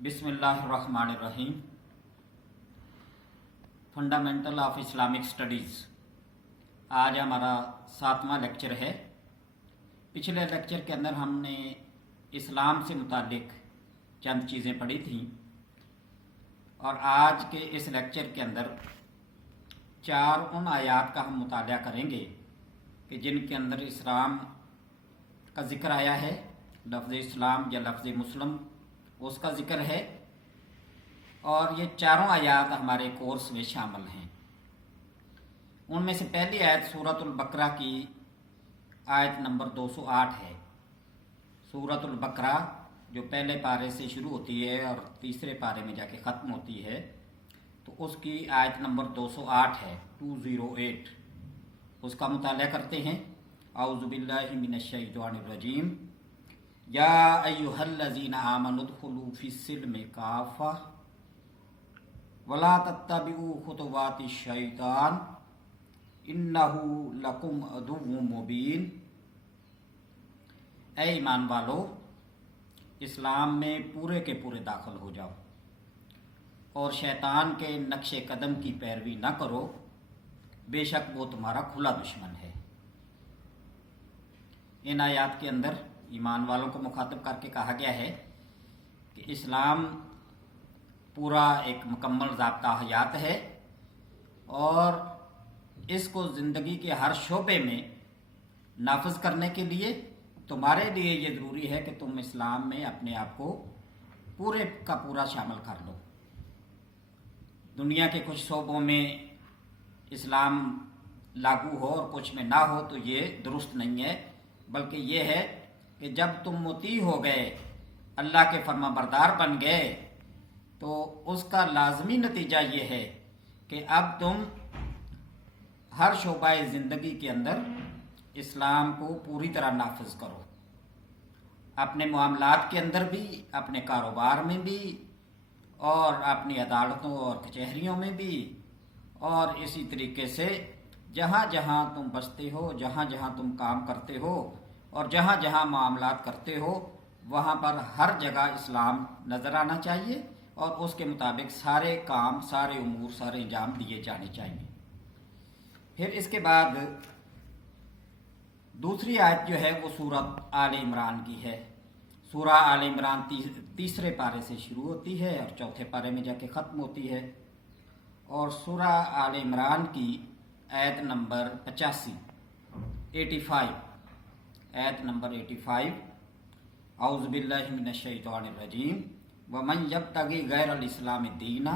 बिस्मिल्लाहिर्रहमानिर्रहीम। Fundamental of Islamic studies आज हमारा 7वां लेक्चर है। पिछले लेक्चर के अंदर हमने इस्लाम से मुतालिक चंद चीज़ें पढ़ी थीं और आज के इस लेक्चर के अंदर 4 उन आयात का हम मुताला करेंगे कि जिनके अंदर इस्लाम का ज़िक्र आया है। लफ्ज़ इस्लाम या लफ्ज़ मुस्लिम उसका ज़िक्र है और ये चारों आयात हमारे कोर्स में शामिल हैं। उनमें से पहली आयत सूरतुल बकरा की आयत नंबर 208 है। सूरतुल बकरा जो पहले पारे से शुरू होती है और तीसरे पारे में जाके ख़त्म होती है, तो उसकी आयत नंबर 208 है, 208। उसका मुताला करते हैं। औज़ु बिल्लाहि मिनश शैतानिर रजीम। या अय्युहल्लज़ीना आमनु उद्खुलू फ़िस्सिल्मि काफ़ा वला तत्तबिउ खुतुवातिश शैतान इन्नहु लकुम अदुव्वुम मुबीन। ऐ ईमान वालो, इस्लाम में पूरे के पूरे दाखिल हो जाओ और शैतान के नक्शे कदम की पैरवी न करो, बेशक वो तुम्हारा खुला दुश्मन है। इन आयात के अंदर ईमान वालों को मुखातिब करके कहा गया है कि इस्लाम पूरा एक मुकम्मल ज़ाब्ता हयात है और इसको ज़िंदगी के हर शोबे में नाफिज करने के लिए तुम्हारे लिए ये ज़रूरी है कि तुम इस्लाम में अपने आप को पूरे का पूरा शामिल कर लो। दुनिया के कुछ शोबों में इस्लाम लागू हो और कुछ में ना हो तो ये दुरुस्त नहीं है, बल्कि ये है कि जब तुम मुती हो गए, अल्लाह के फर्मा बरदार बन गए, तो उसका लाजमी नतीजा ये है कि अब तुम हर शोबाए ज़िंदगी के अंदर इस्लाम को पूरी तरह नाफिज करो। अपने मामलात के अंदर भी, अपने कारोबार में भी, और अपनी अदालतों और कचहरियों में भी, और इसी तरीके से जहाँ जहाँ तुम बसते हो, जहाँ जहाँ तुम काम करते हो और जहाँ जहाँ मामलात करते हो, वहाँ पर हर जगह इस्लाम नज़र आना चाहिए और उसके मुताबिक सारे काम, सारे उमूर, सारे इंजाम दिए जाने चाहिए। फिर इसके बाद दूसरी आयत जो है वो सूरत आल इमरान की है। सूरह आल इमरान तीसरे पारे से शुरू होती है और चौथे पारे में जाके ख़त्म होती है। और सूरह आल इमरान की आयत नंबर 85 आयत नंबर 85। औज़ु बिल्लाहि मिनश शैतानिर रजीम। वमन यब्तगी गैरल इस्लाम दीना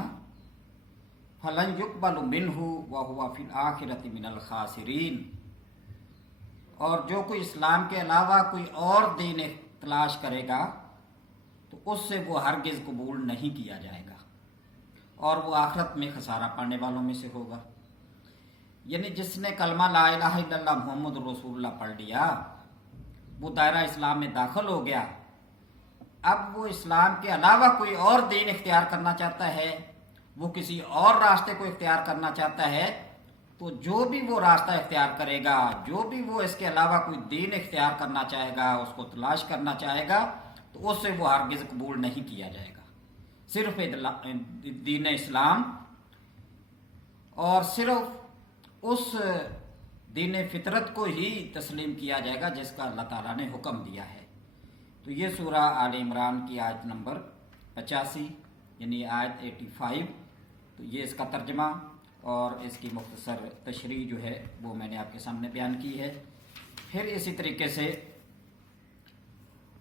फलन युक़बलु मिन्हु व हुवा फिल आखिरति मिनल खासिरीन। और जो कोई इस्लाम के अलावा कोई और दीन तलाश करेगा तो उससे वो हरगिज़ कबूल नहीं किया जाएगा और वो आखिरत में खसारा पाने वालों में से होगा। यानी जिसने कलमा ला इलाहा इल्लल्लाह मुहम्मद रसूलुल्लाह पढ़ लिया, वो दायरा इस्लाम में दाखिल हो गया। अब वो इस्लाम के अलावा कोई और दीन इख्तियार करना चाहता है, वो किसी और रास्ते को इख्तियार करना चाहता है, तो जो भी वो रास्ता इख्तियार करेगा, जो भी वो इसके अलावा कोई दीन इख्तियार करना चाहेगा, उसको तलाश करना चाहेगा, तो उससे वो हरगिज़ कबूल नहीं किया जाएगा। सिर्फ दीन इस्लाम और सिर्फ उस दीन फितरत को ही तस्लीम किया जाएगा जिसका अल्लाह ताला ने हुक्म दिया है। तो ये सूरह आल इमरान की आयत नंबर 85 यानी आयत 85। तो ये इसका तर्जमा और इसकी मुख्तसर तशरीह जो है वो मैंने आपके सामने बयान की है। फिर इसी तरीके से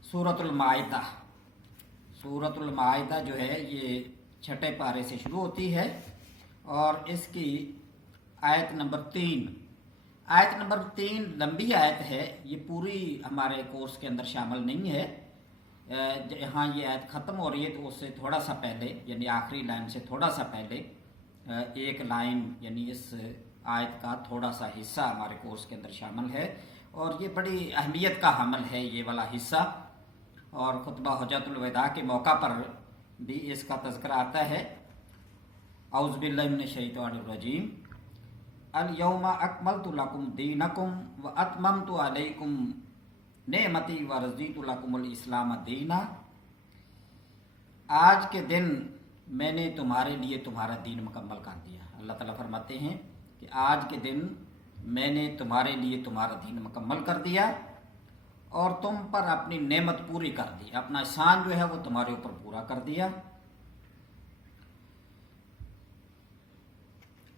सूरतुल माइदा जो है ये 6ठे पारे से शुरू होती है और इसकी आयत नंबर 3। आयत नंबर 3 लंबी आयत है, ये पूरी हमारे कोर्स के अंदर शामिल नहीं है। जहाँ ये आयत ख़त्म हो रही है तो उससे थोड़ा सा पहले, यानी आखिरी लाइन से थोड़ा सा पहले एक लाइन, यानी इस आयत का थोड़ा सा हिस्सा हमारे कोर्स के अंदर शामिल है और ये बड़ी अहमियत का हमल है ये वाला हिस्सा। और खुतबा हुज्जतुल वदा के मौका पर भी इसका तज़किरा आता है। औज़ु बिल्लाहि मिनश शैतानिर रजीम। अल यौमा अकमलतु लकुम दीनकुम व अतममतु अलैकुम नेमती व रज़ीतु लकुमुल इस्लाम दीना। آج کے دن میں نے تمہارے لیے تمہارا دین مکمل کر دیا. اللہ تعالیٰ فرماتے ہیں کہ آج کے دن میں نے تمہارے لیے تمہارا دین مکمل کر دیا اور تم پر اپنی نعمت پوری کر دی، اپنا احسان جو ہے وہ تمہارے اوپر پورا کر دیا،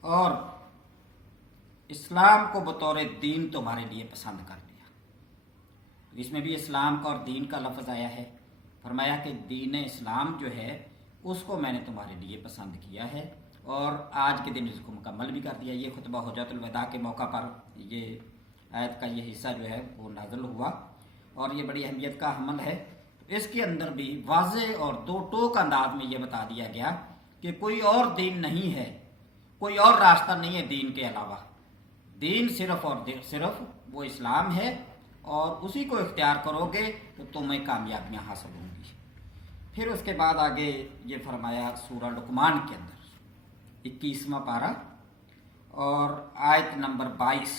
اور اسلام کو بطور دین تمہارے لیے پسند کر لیا. اس میں بھی اسلام کا اور دین کا لفظ آیا ہے. فرمایا کہ دین اسلام جو ہے اس کو میں نے تمہارے لیے پسند کیا ہے اور آج کے دن اس کو مکمل بھی کر دیا. یہ خطبہ حجۃ الوداع کے موقع پر یہ آیت کا یہ حصہ جو ہے وہ نازل ہوا اور یہ بڑی اہمیت کا حمل ہے. اس کے اندر بھی واضح اور دو ٹوک انداز میں یہ بتا دیا گیا کہ کوئی اور دین نہیں ہے، کوئی اور راستہ نہیں ہے دین کے علاوہ. دین صرف اور صرف وہ اسلام ہے اور اسی کو اختیار کرو گے تو تمہیں کامیابیاں حاصل ہوں گی. پھر اس کے بعد آگے یہ فرمایا سورہ لقمان کے اندر 21واں پارہ اور آیت نمبر 22،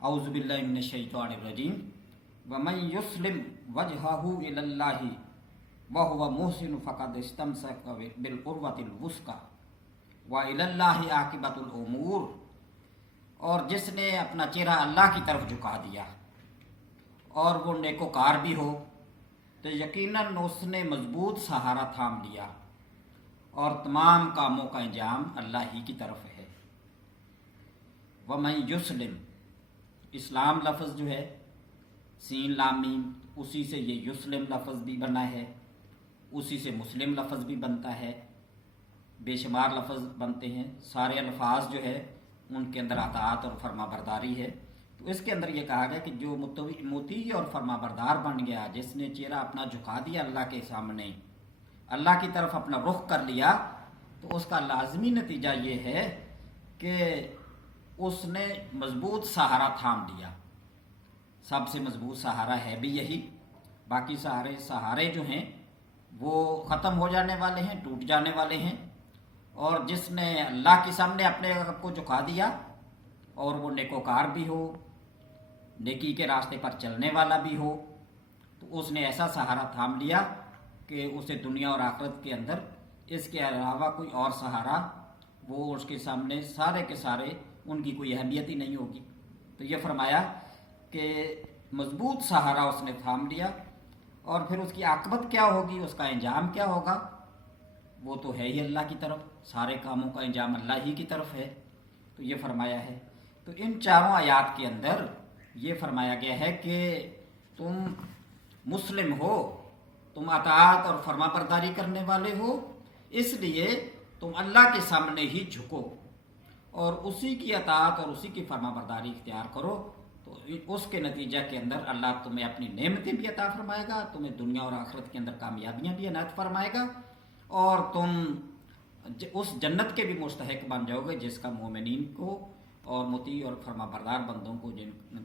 اعوذ باللہ من الشیطان الرجیم وَمَن يُسْلِمْ وَجْهَهُ إِلَى اللَّهِ وَهُوَ مُحْسِنٌ فَقَدِ اسْتَمْسَكَ بِالْعُرْوَةِ الْوُثْقَىٰ وَإِلَى اللَّهِ عَاقِبَةُ الْأُمُورِ، اور جس نے اپنا چہرہ اللہ کی طرف جھکا دیا اور وہ نیکوکار بھی ہو تو یقیناً اس نے مضبوط سہارا تھام لیا اور تمام کاموں کا انجام اللہ ہی کی طرف ہے. وَمَن يُسْلِمْ، اسلام لفظ جو ہے سین لام میم، اسی سے یہ یسلم لفظ بھی بنا ہے، اسی سے مسلم لفظ بھی بنتا ہے. بے شمار لفظ بنتے ہیں. سارے الفاظ جو ہے ان کے اندر اطاعت اور فرما برداری ہے. تو اس کے اندر یہ کہا گیا کہ جو مطیع اور فرما بردار بن گیا، جس نے چہرہ اپنا جھکا دیا اللہ کے سامنے، اللہ کی طرف اپنا رخ کر لیا، تو اس کا لازمی نتیجہ یہ ہے کہ اس نے مضبوط سہارا تھام لیا. سب سے مضبوط سہارا ہے بھی یہی. باقی سہارے جو ہیں وہ ختم ہو جانے والے ہیں، ٹوٹ جانے والے ہیں. اور جس نے اللہ کے سامنے اپنے آپ کو جھکا دیا اور وہ نیکوکار بھی ہو، نیکی کے راستے پر چلنے والا بھی ہو، تو اس نے ایسا سہارا تھام لیا کہ اسے دنیا اور آخرت کے اندر اس کے علاوہ کوئی اور سہارا وہ اس کے سامنے سارے کے سارے ان کی کوئی اہمیت ہی نہیں ہوگی. تو یہ فرمایا کہ مضبوط سہارا اس نے تھام لیا، اور پھر اس کی عاقبت کیا ہوگی، اس کا انجام کیا ہوگا، وہ تو ہے ہی اللہ کی طرف. سارے کاموں کا انجام اللہ ہی کی طرف ہے. تو یہ فرمایا ہے. تو ان چاروں آیات کے اندر یہ فرمایا گیا ہے کہ تم مسلم ہو، تم اطاعت اور فرما برداری کرنے والے ہو، اس لیے تم اللہ کے سامنے ہی جھکو اور اسی کی اطاعت اور اسی کی فرما برداری اختیار کرو. تو اس کے نتیجہ کے اندر اللہ تمہیں اپنی نعمتیں بھی عطا فرمائے گا، تمہیں دنیا اور آخرت کے اندر کامیابیاں بھی عنایت فرمائے گا، اور تم اس جنت کے بھی مستحق بن جاؤ گے جس کا مومنین کو اور مطیع اور فرما بردار بندوں کو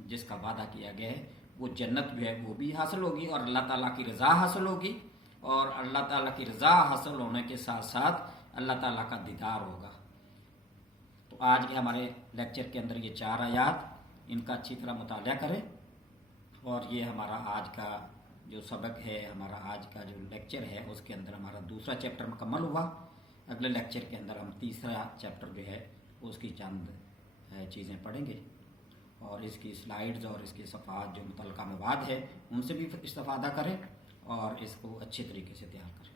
جس کا وعدہ کیا گیا ہے. وہ جنت جو ہے وہ بھی حاصل ہوگی اور اللہ تعالیٰ کی رضا حاصل ہوگی، اور اللہ تعالیٰ کی رضا حاصل ہونے کے ساتھ ساتھ اللہ تعالیٰ کا دیدار ہوگا. تو آج کے ہمارے لیکچر کے اندر یہ 4 آیات، ان کا اچھی طرح مطالعہ کریں. اور یہ ہمارا آج کا جو سبق ہے، ہمارا آج کا جو لیکچر ہے، اس کے اندر ہمارا دوسرا چیپٹر مکمل ہوا. اگلے لیکچر کے اندر ہم تیسرا چیپٹر جو ہے اس کی چند چیزیں پڑھیں گے، اور اس کی سلائیڈز اور اس کے صفحات جو متعلقہ مواد ہے ان سے بھی استفادہ کریں اور اس کو اچھے طریقے سے تیار کریں.